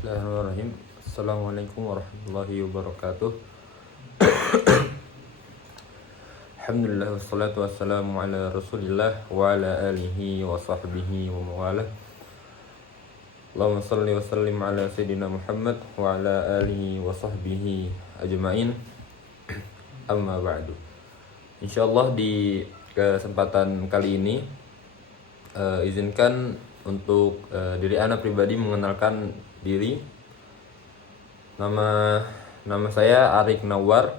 Bismillahirrahmanirrahim. Assalamualaikum warahmatullahi wabarakatuh. Alhamdulillah wassalatu wassalamu ala rasulillah wa ala alihi wa sahbihi wa mawalah. Allahumma salli wa sallim ala sayyidina Muhammad wa ala alihi wa sahbihi ajma'in. Amma ba'du. Insyaallah di kesempatan kali ini izinkan untuk diri ana pribadi mengenalkan diri. Nama saya Arik Nawar,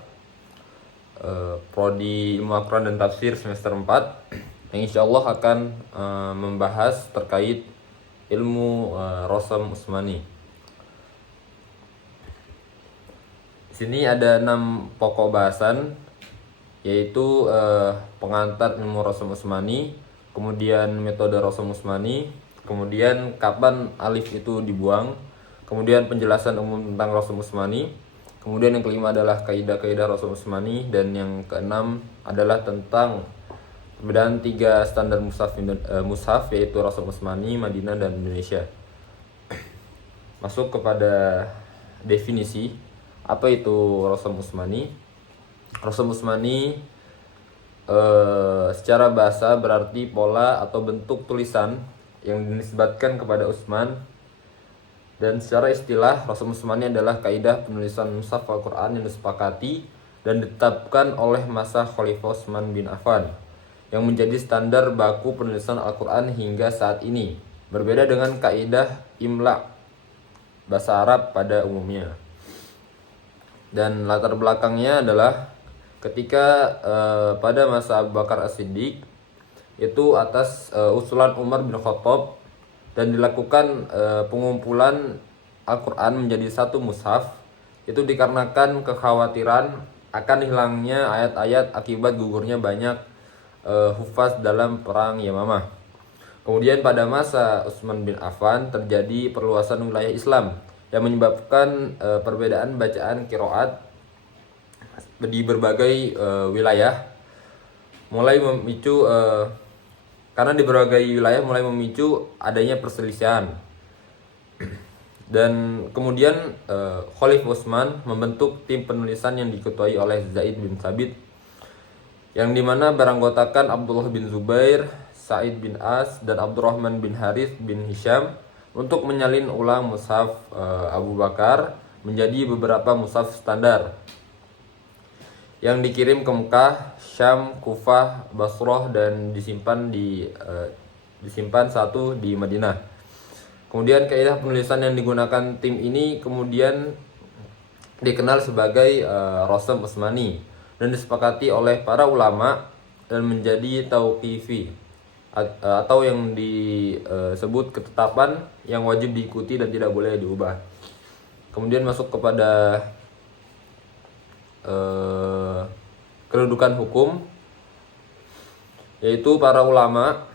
prodi Ilmu Al-Quran dan Tafsir semester 4, yang insyaallah akan membahas terkait ilmu Rasam Utsmani. Di sini ada 6 pokok bahasan, yaitu pengantar ilmu Rasam Utsmani, kemudian metode Rasam Utsmani, kemudian kapan alif itu dibuang, kemudian penjelasan umum tentang Rasam Utsmani, kemudian yang kelima adalah kaidah-kaidah Rasam Utsmani, dan yang keenam adalah tentang perbedaan 3 standar mushaf, yaitu Rasam Utsmani, Madinah, dan Indonesia. Masuk kepada definisi, apa itu Rasam Utsmani? Rasam Utsmani secara bahasa berarti pola atau bentuk tulisan yang dinisbatkan kepada Utsman, dan secara istilah Rasam Utsmani adalah kaidah penulisan mushaf Al-Quran yang disepakati dan ditetapkan oleh masa Khalifah Utsman bin Affan, yang menjadi standar baku penulisan Al-Quran hingga saat ini, berbeda dengan kaidah imla bahasa Arab pada umumnya. Dan latar belakangnya adalah ketika pada masa Abu Bakar As-Siddiq, itu atas usulan Umar bin Khattab, dan dilakukan pengumpulan Al-Quran menjadi satu mushaf, itu dikarenakan kekhawatiran akan hilangnya ayat-ayat akibat gugurnya banyak hufaz dalam perang Yamamah. Kemudian pada masa Utsman bin Affan terjadi perluasan wilayah Islam yang menyebabkan perbedaan bacaan qiraat di berbagai wilayah mulai memicu karena di berbagai wilayah mulai memicu adanya perselisihan. Dan kemudian Khalifah Utsman membentuk tim penulisan yang diketuai oleh Zaid bin Thabit, yang dimana beranggotakan Abdullah bin Zubair, Sa'id bin As, dan Abdurrahman bin Harith bin Hisham, untuk menyalin ulang mushaf Abu Bakar menjadi beberapa mushaf standar yang dikirim ke Mekah, Syam, Kufah, Basrah, dan disimpan satu di Madinah. Kemudian kaidah penulisan yang digunakan tim ini kemudian dikenal sebagai Rasam Utsmani, dan disepakati oleh para ulama dan menjadi tauqifi, atau yang disebut ketetapan yang wajib diikuti dan tidak boleh diubah. Kemudian masuk kepada kedudukan hukum, yaitu para ulama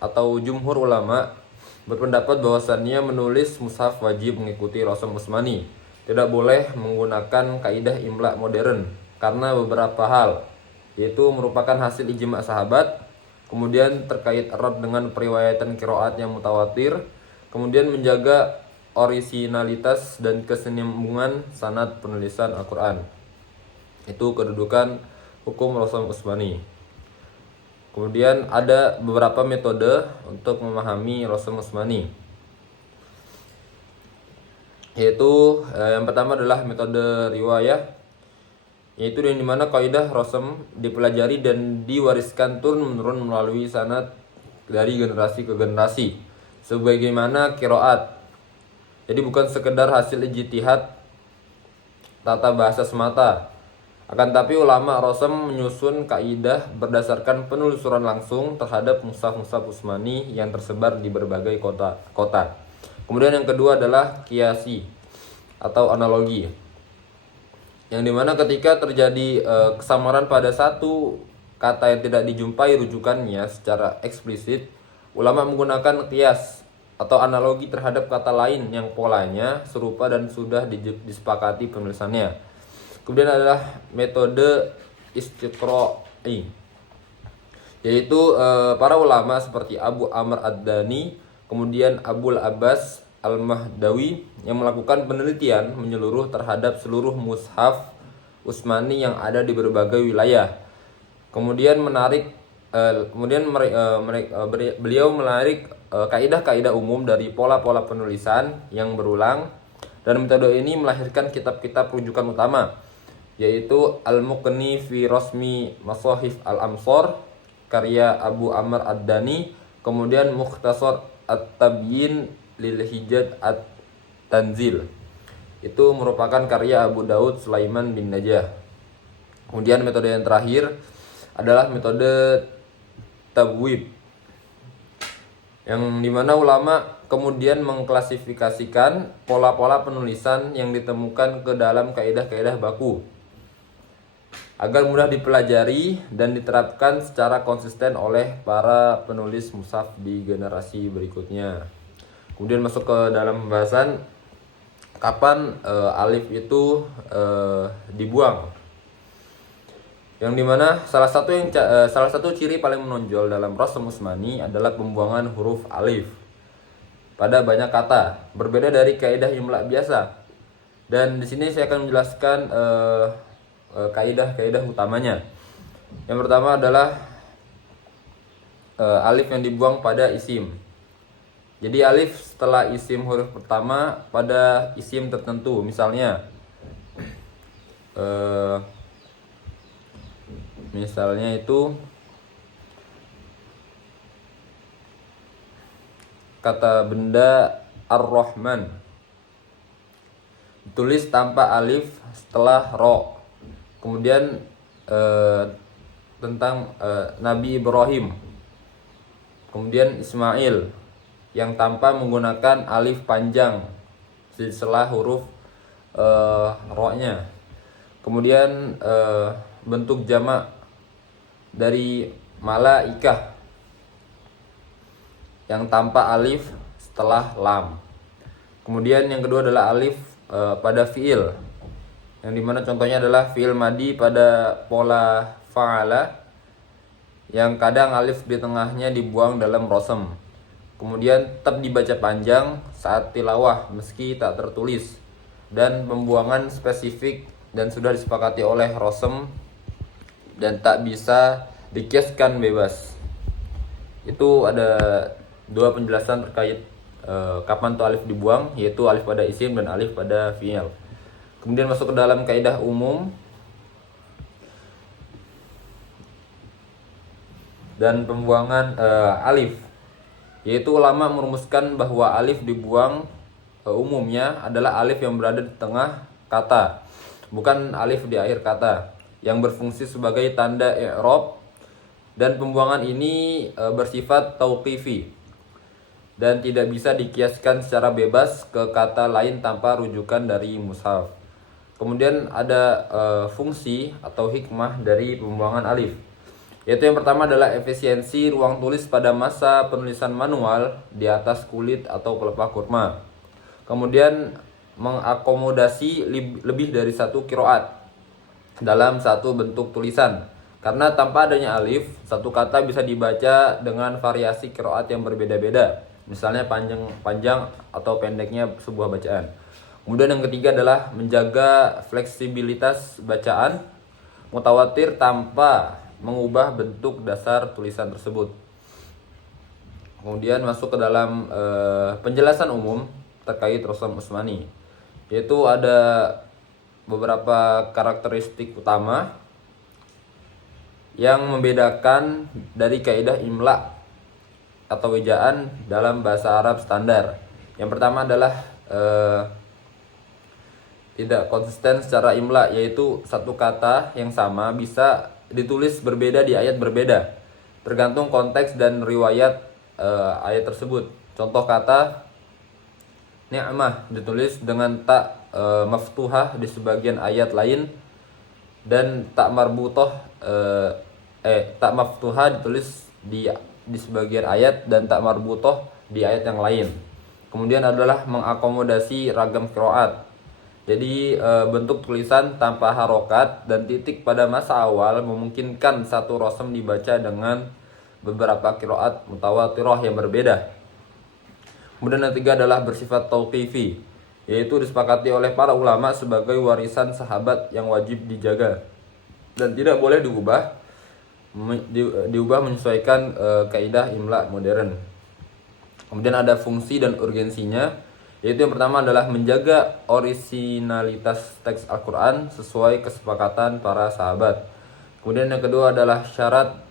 atau jumhur ulama berpendapat bahwasannya menulis mushaf wajib mengikuti Rasam Utsmani, tidak boleh menggunakan kaidah imla modern karena beberapa hal, yaitu merupakan hasil ijma' sahabat, kemudian terkait erat dengan periwayatan qiraat yang mutawatir, kemudian menjaga orisinalitas dan kesinambungan sanad penulisan Al-Quran. Itu kedudukan hukum Rasam Utsmani. Kemudian ada beberapa metode untuk memahami Rasam Utsmani, yaitu yang pertama adalah metode riwayah, yaitu yang dimana kaidah Rasam dipelajari dan diwariskan turun-menurun melalui sanad dari generasi ke generasi, sebagaimana qiraat. Jadi bukan sekedar hasil ijtihad tata bahasa semata, akan tapi ulama Rasam menyusun kaidah berdasarkan penelusuran langsung terhadap mushaf-mushaf Utsmani yang tersebar di berbagai kota. Kemudian yang kedua adalah kiasi atau analogi, yang dimana ketika terjadi kesamaran pada satu kata yang tidak dijumpai rujukannya secara eksplisit, ulama menggunakan kias atau analogi terhadap kata lain yang polanya serupa dan sudah disepakati penulisannya. Kemudian adalah metode istiqra'i, yaitu para ulama seperti Abu Amr Ad-Dani, kemudian Abul Abbas Al-Mahdawi yang melakukan penelitian menyeluruh terhadap seluruh mushaf Utsmani yang ada di berbagai wilayah. Kemudian beliau menarik kaidah-kaidah umum dari pola-pola penulisan yang berulang, dan metode ini melahirkan kitab-kitab rujukan utama, yaitu Al-Muqni fi Rasmi Masahif Al-Amsar karya Abu Amr Ad-Dani, kemudian Mukhtasar At-Tabyin lil Hijaj At-Tanzil, itu merupakan karya Abu Daud Sulaiman bin Najah. Kemudian metode yang terakhir adalah metode tabwib, yang dimana ulama kemudian mengklasifikasikan pola-pola penulisan yang ditemukan ke dalam kaidah-kaidah baku agar mudah dipelajari dan diterapkan secara konsisten oleh para penulis mushaf di generasi berikutnya. Kemudian masuk ke dalam pembahasan kapan alif itu dibuang, yang dimana salah satu ciri paling menonjol dalam Rasm Utsmani adalah pembuangan huruf alif pada banyak kata, berbeda dari kaidah imla biasa. Dan di sini saya akan menjelaskan kaidah-kaidah utamanya. Yang pertama adalah alif yang dibuang pada isim. Jadi alif setelah isim huruf pertama pada isim tertentu, misalnya itu kata benda Ar-Rahman ditulis tanpa alif setelah ro. Kemudian tentang Nabi Ibrahim, kemudian Ismail yang tanpa menggunakan alif panjang di sela huruf ro-nya. Kemudian bentuk jamak dari malaikah yang tanpa alif setelah lam. Kemudian yang kedua adalah alif pada fiil, yang dimana contohnya adalah fiil madi pada pola fa'ala, yang kadang alif di tengahnya dibuang dalam rosem. Kemudian tetap dibaca panjang saat tilawah meski tak tertulis, dan pembuangan spesifik dan sudah disepakati oleh rosem dan tak bisa dikiaskan bebas. Itu ada dua penjelasan terkait kapan tuh alif dibuang, yaitu alif pada isim dan alif pada fi'il. Kemudian masuk ke dalam kaidah umum dan pembuangan alif, yaitu ulama merumuskan bahwa alif dibuang umumnya adalah alif yang berada di tengah kata, bukan alif di akhir kata, yang berfungsi sebagai tanda i'rab, dan pembuangan ini bersifat tauqifi dan tidak bisa dikiaskan secara bebas ke kata lain tanpa rujukan dari mushaf. Kemudian ada fungsi atau hikmah dari pembuangan alif, yaitu yang pertama adalah efisiensi ruang tulis pada masa penulisan manual di atas kulit atau pelepah kurma. Kemudian mengakomodasi lebih dari satu qiraat dalam satu bentuk tulisan, karena tanpa adanya alif, satu kata bisa dibaca dengan variasi qiraat yang berbeda-beda, misalnya panjang atau pendeknya sebuah bacaan. Kemudian yang ketiga adalah menjaga fleksibilitas bacaan mutawatir tanpa mengubah bentuk dasar tulisan tersebut. Kemudian masuk ke dalam penjelasan umum terkait Rasm Utsmani, yaitu ada beberapa karakteristik utama yang membedakan dari kaidah imla atau ejaan dalam bahasa Arab standar. Yang pertama adalah tidak konsisten secara imla, yaitu satu kata yang sama bisa ditulis berbeda di ayat berbeda, tergantung konteks dan riwayat ayat tersebut. Contoh kata ni'mah ditulis dengan tak maftuhah di sebagian ayat lain, dan tak marbutoh tak maftuhah ditulis di sebagian ayat dan tak marbutoh di ayat yang lain. Kemudian adalah mengakomodasi ragam qiraat. Jadi bentuk tulisan tanpa harokat dan titik pada masa awal memungkinkan satu rasm dibaca dengan beberapa qiraat mutawatirah yang berbeda. Kemudian yang ketiga adalah bersifat tauqifi, yaitu disepakati oleh para ulama sebagai warisan sahabat yang wajib dijaga dan tidak boleh diubah menyesuaikan kaidah imla modern. Kemudian ada fungsi dan urgensinya, yaitu yang pertama adalah menjaga orisinalitas teks Al-Quran sesuai kesepakatan para sahabat. Kemudian yang kedua adalah syarat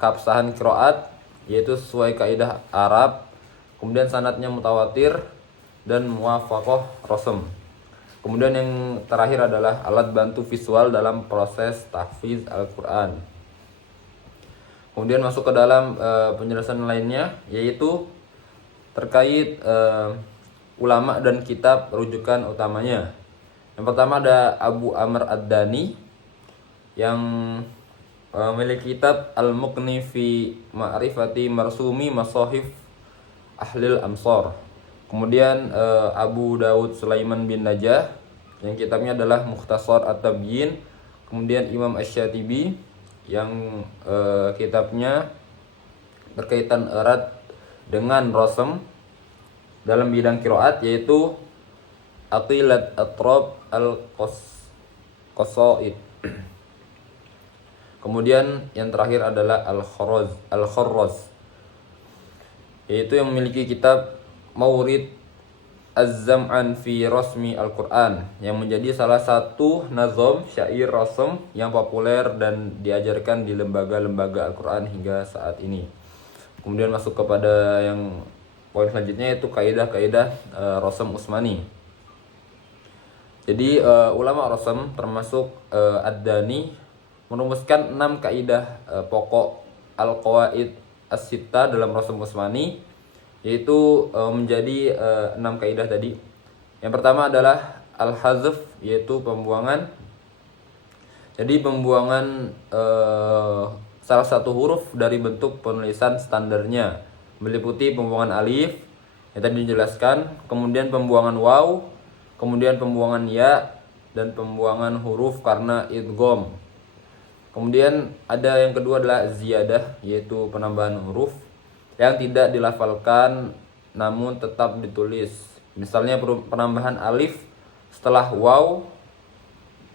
keabsahan qiraat, yaitu sesuai kaidah Arab. Kemudian sanadnya mutawatir dan muwafaqah rasm. Kemudian yang terakhir adalah alat bantu visual dalam proses tahfiz Al-Quran. Kemudian masuk ke dalam penjelasan lainnya, yaitu terkait ulama dan kitab rujukan utamanya. Yang pertama ada Abu Amr Ad-Dani yang memiliki kitab Al-Muqni fi Ma'rifati Marsumi Masahif Ahlil Amsar. Kemudian Abu Daud Sulaiman bin Najah yang kitabnya adalah Mukhtasar At-Tabyin. Kemudian Imam Asy-Syatibi yang kitabnya berkaitan erat dengan rasm dalam bidang qiraat, yaitu Aqilat Atrab Al-Qasaid. Kemudian yang terakhir adalah Al-Kharraz, yaitu yang memiliki kitab Maurid Az-Zam'an fi Rasmi Al-Quran, yang menjadi salah satu nazom syair rasm yang populer dan diajarkan di lembaga-lembaga Al-Quran hingga saat ini. Kemudian masuk kepada yang poin selanjutnya, yaitu kaidah-kaidah rasm Utsmani. Jadi ulama rasm termasuk Ad-Dani merumuskan 6 kaidah pokok Al-Qawaid As-Sittah dalam rasm Utsmani, yaitu menjadi 6 kaidah tadi. Yang pertama adalah al-hazf, yaitu pembuangan. Jadi pembuangan salah satu huruf dari bentuk penulisan standarnya, meliputi pembuangan alif yang tadi dijelaskan, kemudian pembuangan waw, kemudian pembuangan ya, dan pembuangan huruf karena idgham. Kemudian ada yang kedua adalah ziyadah, yaitu penambahan huruf yang tidak dilafalkan namun tetap ditulis. Misalnya penambahan alif setelah waw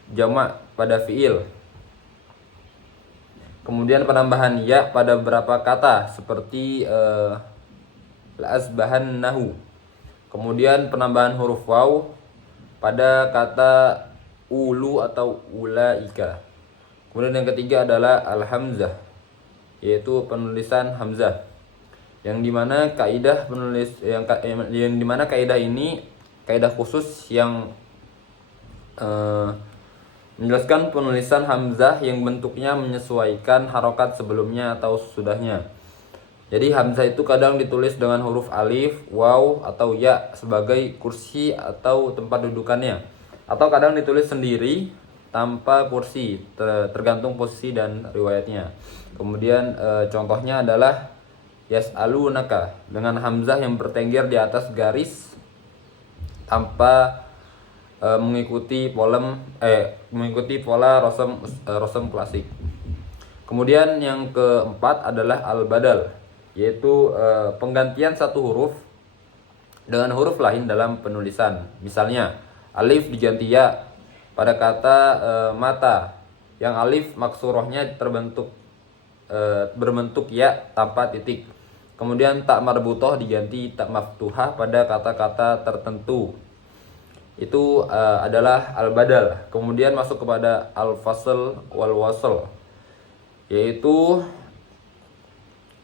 jamak pada fiil. Kemudian penambahan ya pada beberapa kata seperti la'asbahannahu. Kemudian penambahan huruf waw pada kata ulu atau ulaika. Kemudian yang ketiga adalah al-hamzah, yaitu penulisan hamzah, yang dimana kaidah ini kaidah khusus yang menjelaskan penulisan hamzah yang bentuknya menyesuaikan harokat sebelumnya atau sesudahnya. Jadi hamzah itu kadang ditulis dengan huruf alif, waw, atau ya sebagai kursi atau tempat dudukannya, atau kadang ditulis sendiri tanpa kursi, tergantung posisi dan riwayatnya. Kemudian contohnya adalah yas'alunaka dengan hamzah yang bertengger di atas garis tanpa mengikuti pola rasm klasik. Kemudian yang keempat adalah al-badal, yaitu penggantian satu huruf dengan huruf lain dalam penulisan. Misalnya alif diganti ya pada kata mata, yang alif maksurohnya berbentuk ya tanpa titik. Kemudian tak marbutoh diganti tak maftuhah pada kata-kata tertentu. Itu adalah al-badal. Kemudian masuk kepada al-fasl wal wasl, yaitu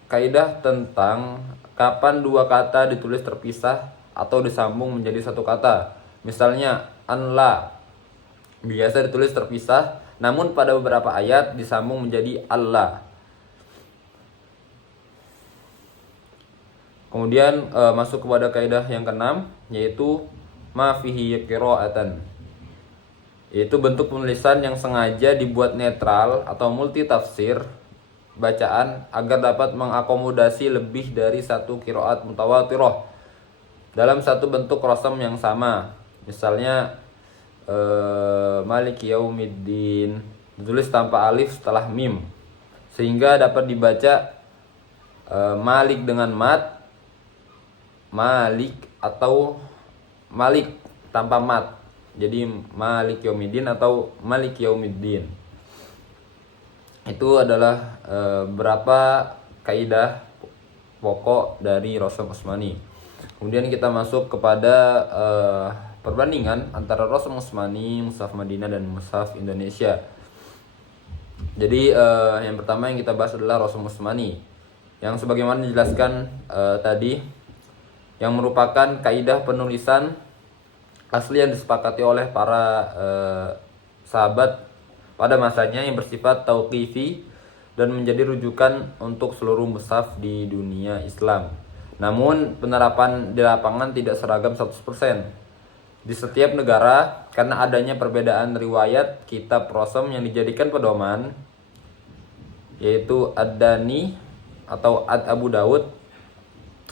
kaidah tentang kapan dua kata ditulis terpisah atau disambung menjadi satu kata. Misalnya anla biasa ditulis terpisah, namun pada beberapa ayat disambung menjadi Allah. Kemudian masuk kepada kaidah yang keenam, yaitu ma fihi qiraatan, yaitu bentuk penulisan yang sengaja dibuat netral atau multi tafsir bacaan agar dapat mengakomodasi lebih dari satu qiraat mutawatirah dalam satu bentuk rasm yang sama. Misalnya Maliki Yaumiddin ditulis tanpa alif setelah mim, sehingga dapat dibaca Malik dengan mat, Malik atau Malik tanpa mat. Jadi Malik Yaumiddin atau Malik Yaumiddin. Itu adalah berapa kaidah pokok dari Rasm Utsmani. Kemudian kita masuk kepada perbandingan antara Rasm Utsmani, Mushaf Madinah dan Mushaf Indonesia. Jadi yang pertama yang kita bahas adalah Rasm Utsmani, yang sebagaimana dijelaskan tadi, yang merupakan kaidah penulisan asli yang disepakati oleh para sahabat pada masanya, yang bersifat tauqifi dan menjadi rujukan untuk seluruh mushaf di dunia Islam. Namun penerapan di lapangan tidak seragam 100% di setiap negara karena adanya perbedaan riwayat kitab Rasm yang dijadikan pedoman, yaitu Ad-Dani atau Ad-Abu Daud,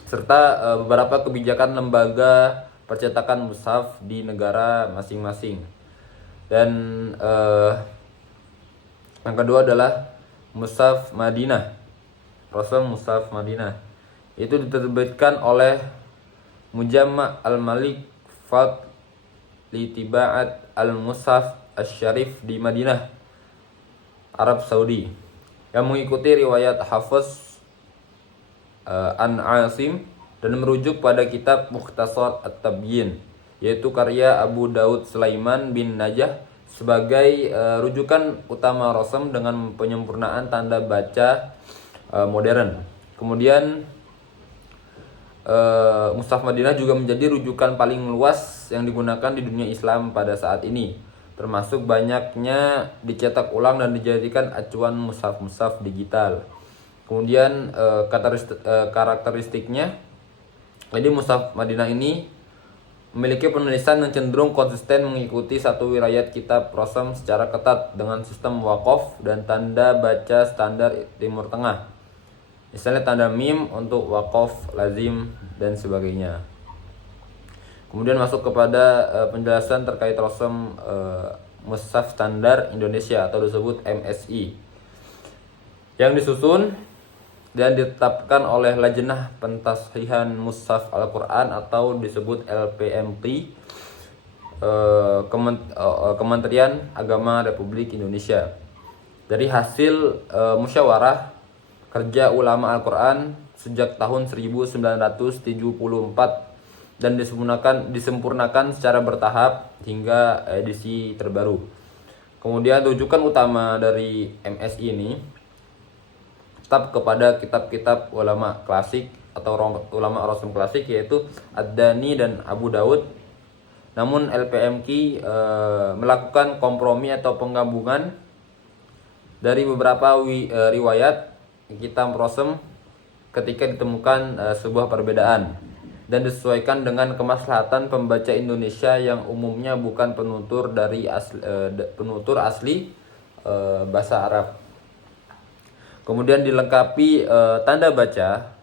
serta beberapa kebijakan lembaga percetakan mushaf di negara masing-masing. Dan yang kedua adalah Mushaf Madinah. Rasm Mushaf Madinah itu diterbitkan oleh Mujamma' al-Malik Fad li Tiba'at al-Mushaf asy-Syarif di Madinah, Arab Saudi, yang mengikuti riwayat Hafiz an Asim dan merujuk pada kitab Mukhtasar At-Tabyin, yaitu karya Abu Daud Sulaiman bin Najah, sebagai rujukan utama Rasm dengan penyempurnaan tanda baca modern. Kemudian Mushaf Madinah juga menjadi rujukan paling luas yang digunakan di dunia Islam pada saat ini, termasuk banyaknya dicetak ulang dan dijadikan acuan mushaf-mushaf digital. Kemudian karakteristiknya, jadi Mushaf Madinah ini memiliki penulisan yang cenderung konsisten mengikuti satu wilayah kitab Rasm secara ketat dengan sistem waqaf dan tanda baca standar Timur Tengah. Misalnya tanda mim untuk waqaf, lazim, dan sebagainya. Kemudian masuk kepada penjelasan terkait Rasm Mushaf Standar Indonesia atau disebut MSI, yang disusun dan ditetapkan oleh Lajnah Pentashihan Mushaf Al-Quran atau disebut LPMT, Kementerian Agama Republik Indonesia, dari hasil musyawarah kerja ulama Al-Quran sejak tahun 1974 dan disempurnakan secara bertahap hingga edisi terbaru. Kemudian rujukan utama dari MSI ini tetap kepada kitab-kitab ulama klasik atau ulama Rasm klasik, yaitu Ad-Dani dan Abu Daud. Namun LPMQ melakukan kompromi atau penggabungan dari beberapa riwayat kitab Rasm ketika ditemukan sebuah perbedaan dan disesuaikan dengan kemaslahatan pembaca Indonesia yang umumnya bukan penutur asli bahasa Arab. Kemudian dilengkapi tanda baca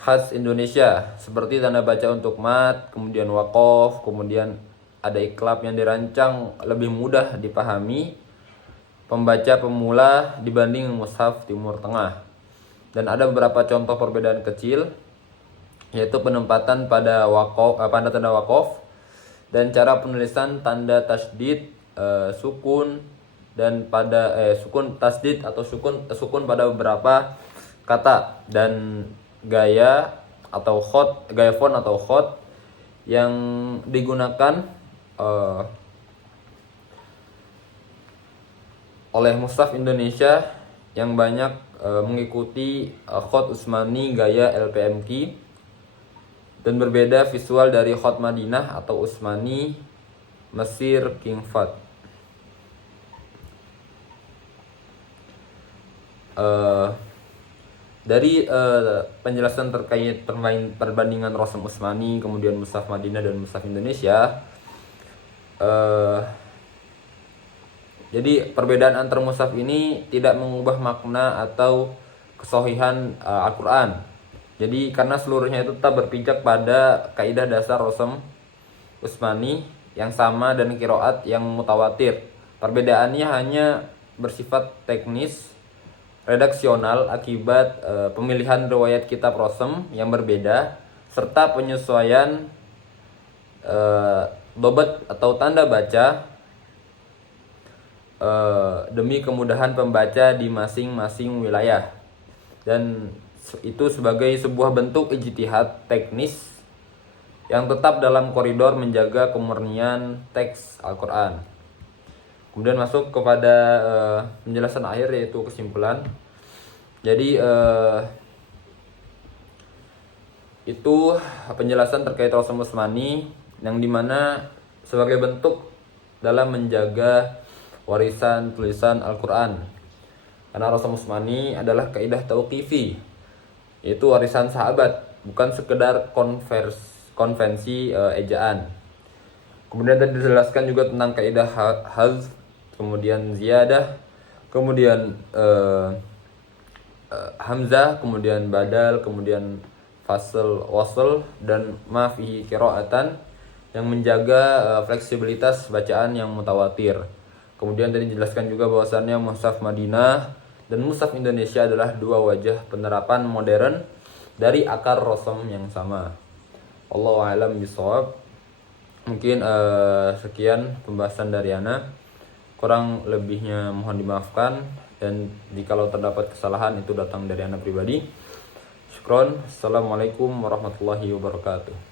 khas Indonesia seperti tanda baca untuk mat, kemudian waqaf, kemudian ada iklab yang dirancang lebih mudah dipahami pembaca pemula dibanding mushaf Timur Tengah. Dan ada beberapa contoh perbedaan kecil, yaitu penempatan pada tanda waqaf dan cara penulisan tanda tasdid, sukun, dan pada sukun tasdid atau sukun pada beberapa kata, dan gaya font atau khot yang digunakan oleh mushaf Indonesia yang banyak mengikuti khot Utsmani gaya LPMQ dan berbeda visual dari khot Madinah atau Utsmani Mesir King Fahd. Dari penjelasan terkait perbandingan Rasm Utsmani, kemudian Mushaf Madinah dan Mushaf Indonesia, jadi perbedaan antar mushaf ini tidak mengubah makna atau kesohihan Al-Quran. Jadi karena seluruhnya itu tetap berpijak pada kaidah dasar Rasm Utsmani yang sama dan qiraat yang mutawatir. Perbedaannya hanya bersifat teknis, redaksional akibat pemilihan riwayat kitab Rasm yang berbeda, serta penyesuaian dobat atau tanda baca demi kemudahan pembaca di masing-masing wilayah, dan itu sebagai sebuah bentuk ijtihad teknis yang tetap dalam koridor menjaga kemurnian teks Al-Quran. Kemudian masuk kepada penjelasan akhir, yaitu kesimpulan. Jadi itu penjelasan terkait Rasul Usmani, yang dimana sebagai bentuk dalam menjaga warisan tulisan Al-Quran. Karena Rasul Usmani adalah kaidah tauqifi, yaitu warisan sahabat, bukan sekedar konvensi ejaan. Kemudian tadi dijelaskan juga tentang kaidah hazf, kemudian ziyadah, kemudian hamzah, kemudian badal, kemudian fasl, wasl, dan ma fihi qiraatan, yang menjaga fleksibilitas bacaan yang mutawatir. Kemudian tadi dijelaskan juga bahwasannya mushaf Madinah dan mushaf Indonesia adalah dua wajah penerapan modern dari akar rasom yang sama. Wallahu a'lam bishawab. Mungkin sekian pembahasan dari Ana. Kurang lebihnya mohon dimaafkan, dan jikalau terdapat kesalahan itu datang dari Ana pribadi. Syukron. Assalamualaikum warahmatullahi wabarakatuh.